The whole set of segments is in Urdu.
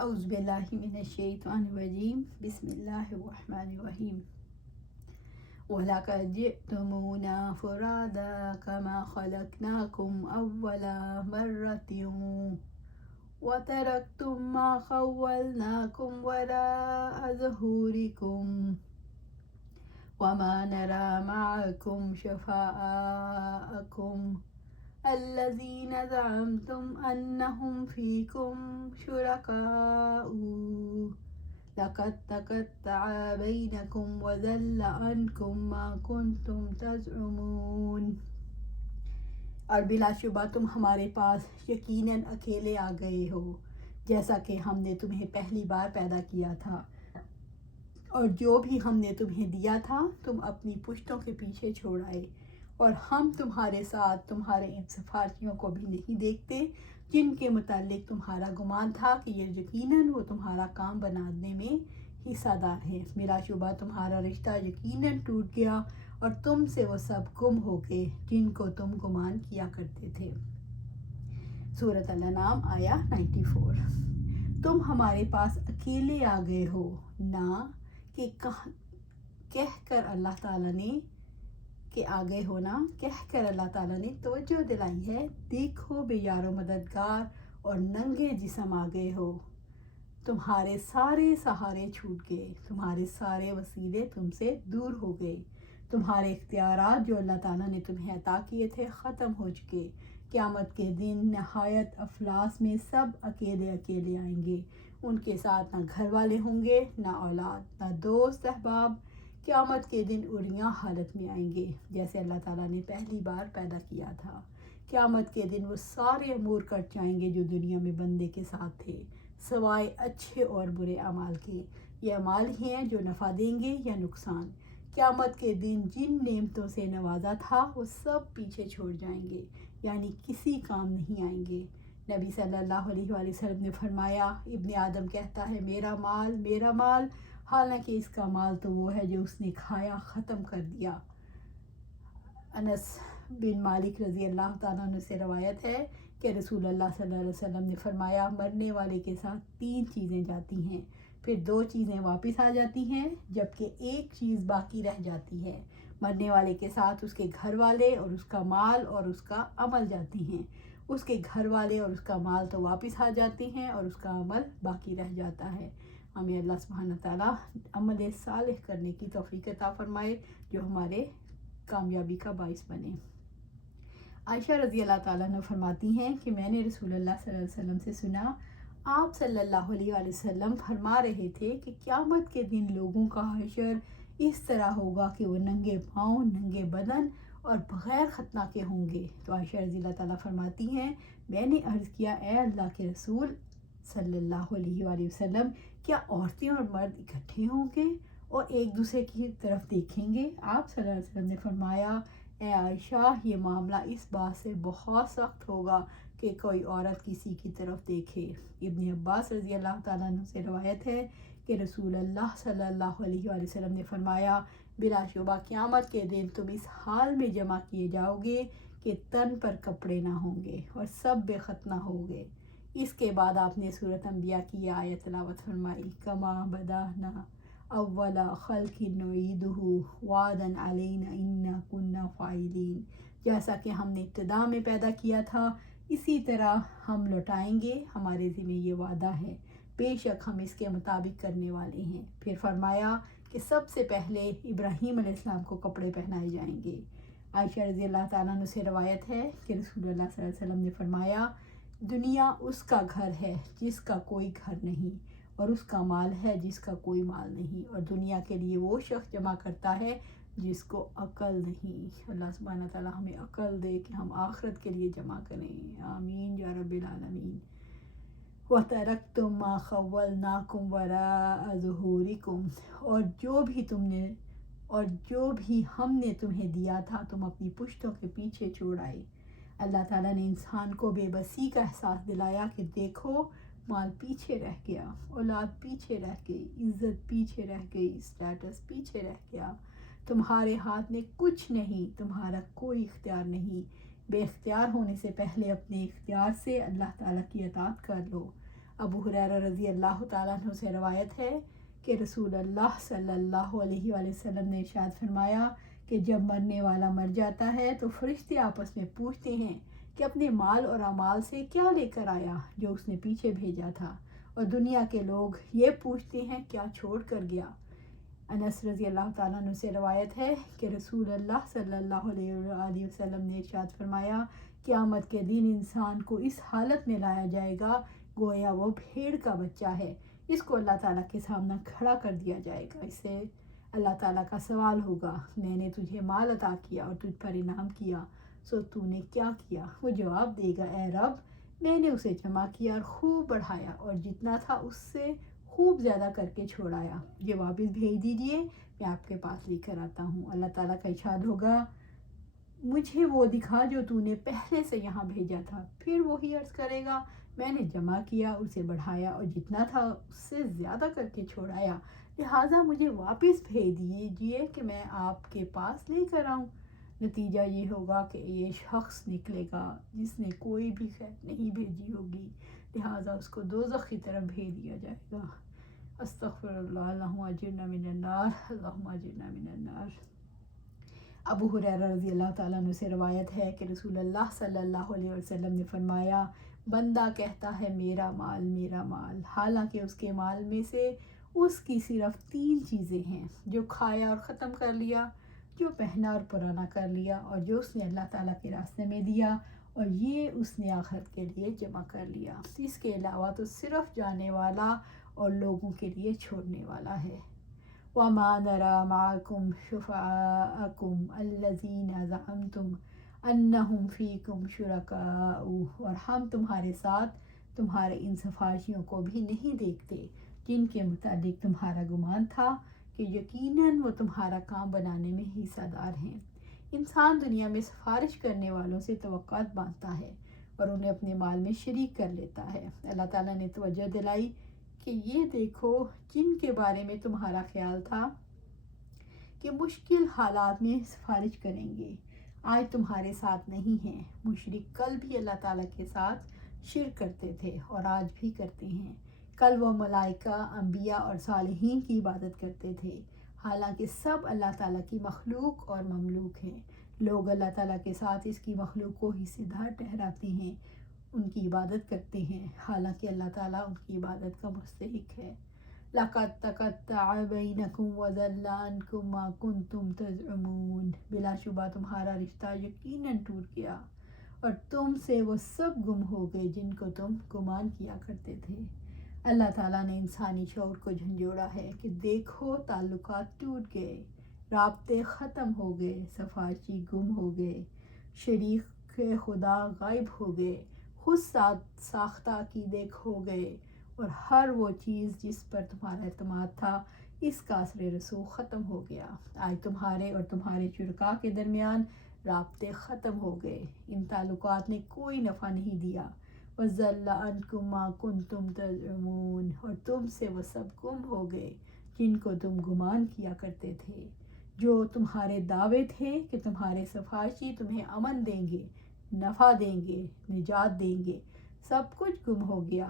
اعوذ باللہ من الشیطان الرجیم بسم اللہ الرحمن الرحیم وَلَقَدْ جِئْتُمُونَا فُرَادَىٰ كَمَا خَلَقْنَاكُمْ أَوَّلَ مَرَّةٍ وَتَرَكْتُم مَّا خَوَّلْنَاكُمْ وَرَاءَ ظُهُورِكُمْ وَمَا نَرَىٰ مَعَكُمْ شُفَعَاءَكُمُ الَّذِينَ زَعَمْتُمْ أَنَّهُمْ فِيكُمْ شُرَكَاءُ لَقَد تَّقَطَّعَ بَيْنَكُمْ وَضَلَّ عَنكُم مَّا كُنتُمْ تَزْعُمُونَ۔ اور بلا شبہ تم ہمارے پاس یقیناً اکیلے آ گئے ہو، جیسا کہ ہم نے تمہیں پہلی بار پیدا کیا تھا، اور جو بھی ہم نے تمہیں دیا تھا تم اپنی پشتوں کے پیچھے چھوڑ آئے، اور ہم تمہارے ساتھ تمہارے ان سفارشیوں کو بھی نہیں دیکھتے جن کے متعلق تمہارا گمان تھا کہ یہ یقیناً وہ تمہارا کام بنانے میں حصہ دار ہے۔ بلا شبہ تمہارا رشتہ یقیناً ٹوٹ گیا اور تم سے وہ سب گم ہو گئے جن کو تم گمان کیا کرتے تھے۔ سورۃ الانعام آیا 94۔ تم ہمارے پاس اکیلے آ گئے ہو، نہ کہ کہہ کر اللہ تعالیٰ نے کہہ کر اللہ تعالیٰ نے توجہ دلائی ہے، دیکھو بے یار و مددگار اور ننگے جسم آ گئے ہو، تمہارے سارے سہارے چھوٹ گئے، تمہارے سارے وسیلے تم سے دور ہو گئے، تمہارے اختیارات جو اللہ تعالیٰ نے تمہیں عطا کیے تھے ختم ہو چکے۔ قیامت کے دن نہایت افلاس میں سب اکیلے اکیلے آئیں گے، ان کے ساتھ نہ گھر والے ہوں گے، نہ اولاد، نہ دوست احباب۔ قیامت کے دن عریاں حالت میں آئیں گے جیسے اللہ تعالیٰ نے پہلی بار پیدا کیا تھا۔ قیامت کے دن وہ سارے امور کٹ جائیں گے جو دنیا میں بندے کے ساتھ تھے، سوائے اچھے اور برے اعمال کے۔ یہ اعمال ہی ہیں جو نفع دیں گے یا نقصان۔ قیامت کے دن جن نعمتوں سے نوازا تھا وہ سب پیچھے چھوڑ جائیں گے، یعنی کسی کام نہیں آئیں گے۔ نبی صلی اللہ علیہ وآلہ وسلم نے فرمایا، ابن آدم کہتا ہے میرا مال میرا مال، حالانکہ اس کا مال تو وہ ہے جو اس نے کھایا ختم کر دیا۔ انس بن مالک رضی اللہ تعالیٰ عنہ سے روایت ہے کہ رسول اللہ صلی اللہ علیہ وسلم نے فرمایا، مرنے والے کے ساتھ 3 چیزیں جاتی ہیں، پھر 2 چیزیں واپس آ جاتی ہیں، جبکہ ایک چیز باقی رہ جاتی ہے۔ مرنے والے کے ساتھ اس کے گھر والے اور اس کا مال اور اس کا عمل جاتی ہیں، اس کے گھر والے اور اس کا مال تو واپس آ جاتے ہیں اور اس کا عمل باقی رہ جاتا ہے۔ ہمیں اللہ سبحانہ تعالیٰ عمل صالح کرنے کی توفیق عطا فرمائے جو ہمارے کامیابی کا باعث بنے۔ عائشہ رضی اللہ تعالیٰ عنہ فرماتی ہیں کہ میں نے رسول اللہ صلی اللہ علیہ وسلم سے سنا، آپ صلی اللہ علیہ وآلہ وسلم فرما رہے تھے کہ قیامت کے دن لوگوں کا حشر اس طرح ہوگا کہ وہ ننگے پاؤں، ننگے بدن اور بغیر ختنہ کے ہوں گے۔ تو عائشہ رضی اللہ تعالیٰ فرماتی ہیں، میں نے عرض کیا، اے اللہ کے رسول صلی اللہ علیہ وآلہ وسلم، کیا عورتیں اور مرد اکٹھے ہوں گے اور ایک دوسرے کی طرف دیکھیں گے؟ آپ صلی اللہ علیہ وسلم نے فرمایا، اے عائشہ، یہ معاملہ اس بات سے بہت سخت ہوگا کہ کوئی عورت کسی کی طرف دیکھے۔ ابن عباس رضی اللہ تعالیٰ عنہ سے روایت ہے کہ رسول اللہ صلی اللہ علیہ وآلہ وسلم نے فرمایا، بلا شبہ قیامت کے دن تم اس حال میں جمع کیے جاؤ گے کہ تن پر کپڑے نہ ہوں گے اور سب بے ختنہ ہو گے۔ اس کے بعد آپ نے سورۃ انبیاء کی یہ آیت تلاوت فرمائی، کما بدأنا اول خلق نعیدہ وعدا علینا انا کنا فاعلین۔ جیسا کہ ہم نے ابتدا میں پیدا کیا تھا اسی طرح ہم لوٹائیں گے، ہمارے ذمہ یہ وعدہ ہے، بے شک ہم اس کے مطابق کرنے والے ہیں۔ پھر فرمایا کہ سب سے پہلے ابراہیم علیہ السلام کو کپڑے پہنائے جائیں گے۔ عائشہ رضی اللہ تعالیٰ عنہ سے روایت ہے کہ رسول اللہ صلی اللہ علیہ وسلم نے فرمایا، دنیا اس کا گھر ہے جس کا کوئی گھر نہیں، اور اس کا مال ہے جس کا کوئی مال نہیں، اور دنیا کے لیے وہ شخص جمع کرتا ہے جس کو عقل نہیں۔ اللہ سبحانہ تعالیٰ ہمیں عقل دے کہ ہم آخرت کے لیے جمع کریں، آمین یا رب العالمین۔ وَتَرَكْتُم مَّا خَوَّلْنَاكُمْ وَرَاءَ ظُهُورِكُمْ، اور جو بھی ہم نے تمہیں دیا تھا تم اپنی پشتوں کے پیچھے چھوڑ آئے۔ اللہ تعالیٰ نے انسان کو بے بسی کا احساس دلایا کہ دیکھو، مال پیچھے رہ گیا، اولاد پیچھے رہ گئی، عزت پیچھے رہ گئی، اسٹیٹس پیچھے رہ گیا، تمہارے ہاتھ میں کچھ نہیں، تمہارا کوئی اختیار نہیں۔ بے اختیار ہونے سے پہلے اپنے اختیار سے اللہ تعالیٰ کی اطاعت کر لو۔ ابو ہریرہ رضی اللہ تعالیٰ عنہ سے روایت ہے کہ رسول اللہ صلی اللہ علیہ وآلہ وسلم نے ارشاد فرمایا کہ جب مرنے والا مر جاتا ہے تو فرشتے آپس میں پوچھتے ہیں کہ اپنے مال اور اعمال سے کیا لے کر آیا جو اس نے پیچھے بھیجا تھا، اور دنیا کے لوگ یہ پوچھتے ہیں کیا چھوڑ کر گیا۔ انس رضی اللہ تعالیٰ عنہ سے روایت ہے کہ رسول اللہ صلی اللہ علیہ وآلہ وسلم نے ارشاد فرمایا قیامت کے دن انسان کو اس حالت میں لایا جائے گا گویا وہ بھیڑ کا بچہ ہے۔ اس کو اللہ تعالیٰ کے سامنے کھڑا کر دیا جائے گا۔ اس سے اللہ تعالیٰ کا سوال ہوگا، میں نے تجھے مال عطا کیا اور تجھ پر انعام کیا، سو تو نے کیا کیا؟ وہ جواب دے گا، اے رب میں نے اسے جمع کیا اور خوب بڑھایا اور جتنا تھا اس سے خوب زیادہ کر کے چھوڑایا، یہ واپس بھیج دیجئے، میں آپ کے پاس لے کر آتا ہوں۔ اللہ تعالیٰ کا ارشاد ہوگا، مجھے وہ دکھا جو تو نے پہلے سے یہاں بھیجا تھا۔ پھر وہی عرض کرے گا، میں نے جمع کیا، اسے بڑھایا اور جتنا تھا اس سے زیادہ کر کے چھوڑایا، لہٰذا مجھے واپس بھیج دیجیے کہ میں آپ کے پاس لے کر آؤں۔ نتیجہ یہ ہوگا کہ یہ شخص نکلے گا جس نے کوئی بھی خیر نہیں بھیجی ہوگی، لہٰذا اس کو دوزخ کی طرف بھیج دیا جائے گا۔ استغفر اللہ، اللہم اجرنا من النار، اللہم اجرنا من النار۔ ابو ہریرہ رضی اللہ تعالیٰ عنہ سے روایت ہے کہ رسول اللہ صلی اللہ علیہ وسلم نے فرمایا، بندہ کہتا ہے میرا مال میرا مال، حالانکہ اس کے مال میں سے اس کی صرف 3 چیزیں ہیں، جو کھایا اور ختم کر لیا، جو پہنا اور پرانا کر لیا، اور جو اس نے اللہ تعالیٰ کے راستے میں دیا، اور یہ اس نے آخرت کے لیے جمع کر لیا۔ اس کے علاوہ تو صرف جانے والا اور لوگوں کے لیے چھوڑنے والا ہے۔ وَمَا نَرَى مَعَكُمْ شُفَعَاءَكُمْ الَّذِينَ زَعَمْتُمْ أَنَّهُمْ فِيكُمْ شُرَكَاءُ، اور ہم تمہارے ساتھ تمہارے ان سفارشیوں کو بھی نہیں دیکھتے جن کے متعلق تمہارا گمان تھا کہ یقیناً وہ تمہارا کام بنانے میں حصہ دار ہیں۔ انسان دنیا میں سفارش کرنے والوں سے توقعات باندھتا ہے اور انہیں اپنے مال میں شریک کر لیتا ہے۔ اللہ تعالیٰ نے توجہ دلائی کہ یہ دیکھو جن کے بارے میں تمہارا خیال تھا کہ مشکل حالات میں سفارش کریں گے، آج تمہارے ساتھ نہیں ہیں۔ مشرک کل بھی اللہ تعالیٰ کے ساتھ شرک کرتے تھے اور آج بھی کرتے ہیں۔ کل وہ ملائکہ، انبیاء اور صالحین کی عبادت کرتے تھے، حالانکہ سب اللہ تعالیٰ کی مخلوق اور مملوک ہیں۔ لوگ اللہ تعالیٰ کے ساتھ اس کی مخلوق کو حصہ دار ٹھہراتے ہیں، ان کی عبادت کرتے ہیں، حالانکہ اللہ تعالیٰ ان کی عبادت کا مستحق ہے۔ لَقَدْ تَقَطَّعَ بَيْنَكُمْ وَضَلَّ عَنْكُمْ مَا كُنْتُمْ تَزْعُمُونَ، بلا شبہ تمہارا رشتہ یقیناً ٹوٹ گیا اور تم سے وہ سب گم ہو گئے جن کو تم گمان کیا کرتے تھے۔ اللہ تعالیٰ نے انسانی شعور کو جھنجھوڑا ہے کہ دیکھو تعلقات ٹوٹ گئے، رابطے ختم ہو گئے، سفارشی گم ہو گئے، شریک خدا غائب ہو گئے، خود ساختہ عقیدے کھو گئے، اور ہر وہ چیز جس پر تمہارا اعتماد تھا اس کا اثر رسوخ ختم ہو گیا۔ آج تمہارے اور تمہارے شرکاء کے درمیان رابطے ختم ہو گئے، ان تعلقات نے کوئی نفع نہیں دیا۔ وَضَلَّ عَنْكُمْ مَا كُنْتُمْ تَزْعُمُونَ، اور تم سے وہ سب گم ہو گئے جن کو تم گمان کیا کرتے تھے۔ جو تمہارے دعوے تھے کہ تمہارے سفارشی تمہیں امن دیں گے، نفع دیں گے، نجات دیں گے، سب کچھ گم ہو گیا۔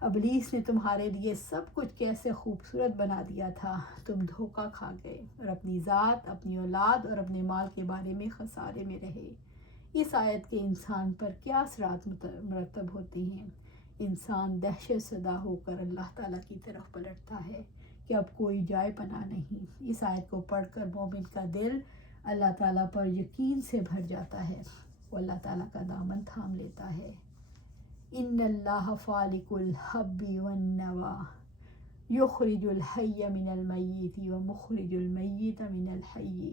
ابلیس نے تمہارے لیے سب کچھ کیسے خوبصورت بنا دیا تھا، تم دھوکہ کھا گئے اور اپنی ذات، اپنی اولاد اور اپنے مال کے بارے میں خسارے میں رہے۔ اس آیت کے انسان پر کیا اثرات مرتب ہوتے ہیں؟ انسان دہشت زدہ ہو کر اللہ تعالیٰ کی طرف پلٹتا ہے کہ اب کوئی جائے پناہ نہیں۔ اس آیت کو پڑھ کر مومن کا دل اللہ تعالیٰ پر یقین سے بھر جاتا ہے، وہ اللہ تعالیٰ کا دامن تھام لیتا ہے۔ ان اللہ فالق الحب والنوى یخرج الحی من المیت ومخرج المیت من الحی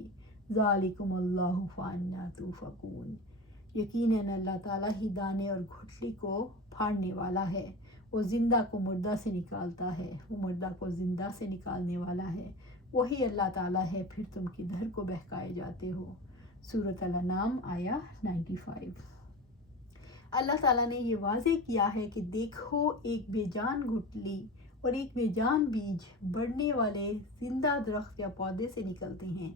ذالکم اللہ فانا توفقون۔ یقیناً اللہ تعالیٰ ہی دانے اور گٹھلی کو پھاڑنے والا ہے، وہ زندہ کو مردہ سے نکالتا ہے، وہ مردہ کو زندہ سے نکالنے والا ہے، وہی اللہ تعالیٰ ہے، پھر تم کدھر کو بہکائے جاتے ہو۔ سورۃ الانعام آیا 95۔ اللہ تعالیٰ نے یہ واضح کیا ہے کہ دیکھو ایک بے جان گٹھلی اور ایک بے جان بیج بڑھنے والے زندہ درخت یا پودے سے نکلتے ہیں۔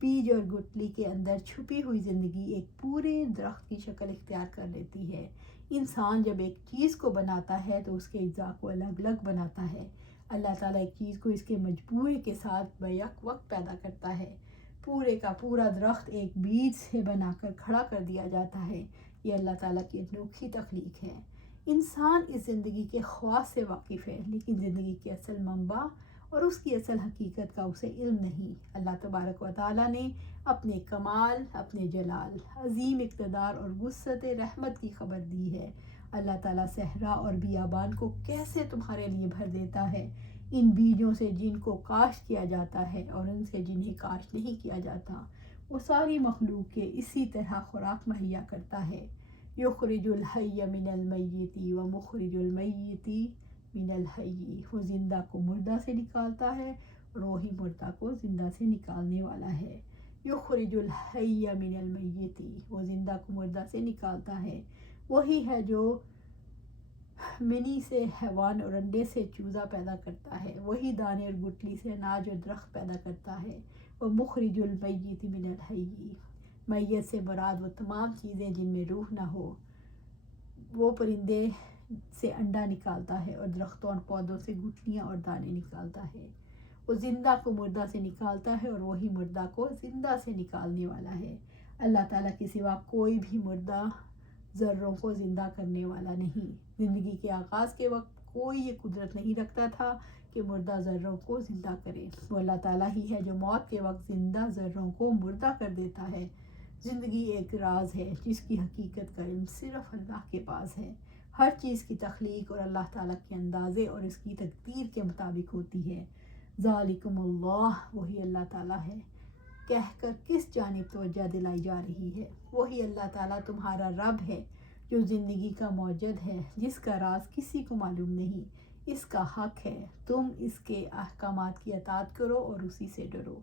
بیج اور گٹھلی کے اندر چھپی ہوئی زندگی ایک پورے درخت کی شکل اختیار کر لیتی ہے۔ انسان جب ایک چیز کو بناتا ہے تو اس کے اجزاء کو الگ الگ بناتا ہے۔ اللہ تعالیٰ ایک چیز کو اس کے مجموعے کے ساتھ بیک وقت پیدا کرتا ہے۔ پورے کا پورا درخت ایک بیج سے بنا کر کھڑا کر دیا جاتا ہے۔ یہ اللہ تعالیٰ کی انوکھی تخلیق ہے۔ انسان اس زندگی کے خواص سے واقف ہے، لیکن زندگی کے اصل منبع اور اس کی اصل حقیقت کا اسے علم نہیں۔ اللہ تبارک و تعالیٰ نے اپنے کمال، اپنے جلال، عظیم اقتدار اور وسعت رحمت کی خبر دی ہے۔ اللہ تعالیٰ صحرا اور بیابان کو کیسے تمہارے لیے بھر دیتا ہے، ان بیجوں سے جن کو کاشت کیا جاتا ہے اور ان سے جنہیں کاشت نہیں کیا جاتا۔ وہ ساری مخلوق کے اسی طرح خوراک مہیا کرتا ہے۔ یخرج الحی من المیت ومخرج المیت من الحی، وہ زندہ کو مردہ سے نکالتا ہے اور وہی مردہ کو زندہ سے نکالنے والا ہے۔ یخرج الحی من المیت، وہ زندہ کو مردہ سے نکالتا ہے، وہی ہے جو منی سے حیوان اور انڈے سے چوزا پیدا کرتا ہے، وہی دانے اور گٹلی سے اناج اور درخت پیدا کرتا ہے۔ وہ مخرج المیت من الحی، میت سے مراد وہ تمام چیزیں جن میں روح نہ ہو۔ وہ پرندے سے انڈا نکالتا ہے اور درختوں اور پودوں سے گٹلیاں اور دانے نکالتا ہے۔ وہ زندہ کو مردہ سے نکالتا ہے اور وہی مردہ کو زندہ سے نکالنے والا ہے۔ اللہ تعالیٰ کے سوا کوئی بھی مردہ ذروں کو زندہ کرنے والا نہیں۔ زندگی کے آغاز کے وقت کوئی یہ قدرت نہیں رکھتا تھا کہ مردہ ذروں کو زندہ کرے۔ وہ اللہ تعالیٰ ہی ہے جو موت کے وقت زندہ ذروں کو مردہ کر دیتا ہے۔ زندگی ایک راز ہے جس کی حقیقت کا علم صرف اللہ کے پاس ہے۔ ہر چیز کی تخلیق اور اللہ تعالیٰ کے اندازے اور اس کی تقدیر کے مطابق ہوتی ہے۔ ذالکم اللہ، وہی اللہ تعالیٰ ہے۔ کہہ کر کس جانب توجہ دلائی جا رہی ہے؟ وہی اللہ تعالیٰ تمہارا رب ہے جو زندگی کا موجد ہے، جس کا راز کسی کو معلوم نہیں۔ اس کا حق ہے تم اس کے احکامات کی اطاعت کرو اور اسی سے ڈرو۔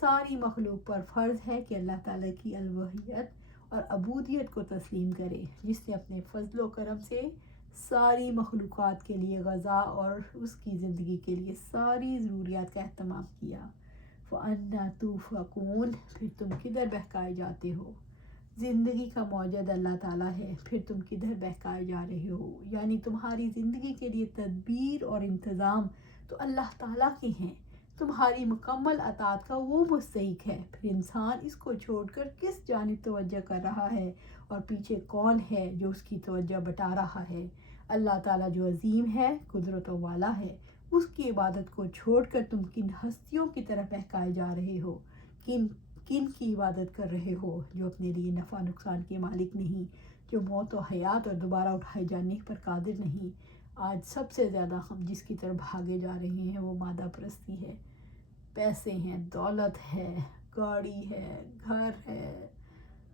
ساری مخلوق پر فرض ہے کہ اللہ تعالیٰ کی الوہیت اور عبودیت کو تسلیم کرے، جس نے اپنے فضل و کرم سے ساری مخلوقات کے لیے غذا اور اس کی زندگی کے لیے ساری ضروریات کا اہتمام کیا۔ وَأَنَّا تُؤْفَكُونَ، پھر تم کدھر بہکائے جاتے ہو؟ زندگی کا موجد اللہ تعالیٰ ہے، پھر تم کدھر بہکائے جا رہے ہو؟ یعنی تمہاری زندگی کے لیے تدبیر اور انتظام تو اللہ تعالیٰ کے ہیں، تمہاری مکمل اطاعت کا وہ مستحق ہے۔ پھر انسان اس کو چھوڑ کر کس جانب توجہ کر رہا ہے اور پیچھے کون ہے جو اس کی توجہ بٹا رہا ہے؟ اللہ تعالیٰ جو عظیم ہے، قدرتوں والا ہے، اس کی عبادت کو چھوڑ کر تم کن ہستیوں کی طرف بہکائے جا رہے ہو؟ کن کی عبادت کر رہے ہو جو اپنے لیے نفع نقصان کے مالک نہیں، جو موت و حیات اور دوبارہ اٹھائے جانے پر قادر نہیں؟ آج سب سے زیادہ ہم جس کی طرف بھاگے جا رہے ہیں وہ مادہ پرستی ہے۔ پیسے ہیں، دولت ہے، گاڑی ہے، گھر ہے،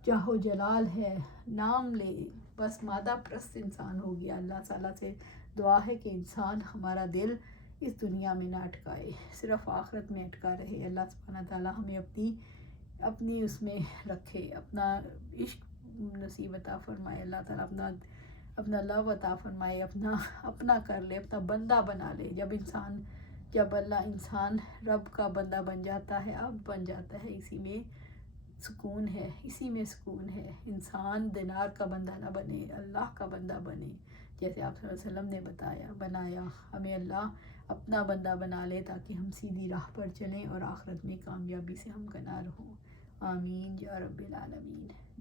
جاہ و جلال ہے، نام لے، بس مادہ پرست انسان ہو گیا۔ اللہ تعالیٰ سے دعا ہے کہ انسان ہمارا دل اس دنیا میں نہ اٹکائے، صرف آخرت میں اٹکا رہے۔ اللہ سبحانہ تعالیٰ ہمیں اپنی اس میں رکھے، اپنا عشق نصیب عطا فرمائے۔ اللہ تعالیٰ اپنا لو عطا فرمائے، اپنا کر لے، اپنا بندہ بنا لے۔ جب اللہ انسان رب کا بندہ بن جاتا ہے، اب بن جاتا ہے، اسی میں سکون ہے۔ انسان دینار کا بندہ نہ بنے، اللہ کا بندہ بنے، جیسے آپ صلی اللہ علیہ وسلم نے بنایا۔ ہمیں اللہ اپنا بندہ بنا لے تاکہ ہم سیدھی راہ پر چلیں اور آخرت میں کامیابی سے ہم کنار ہوں۔ آمین یا رب العالمین۔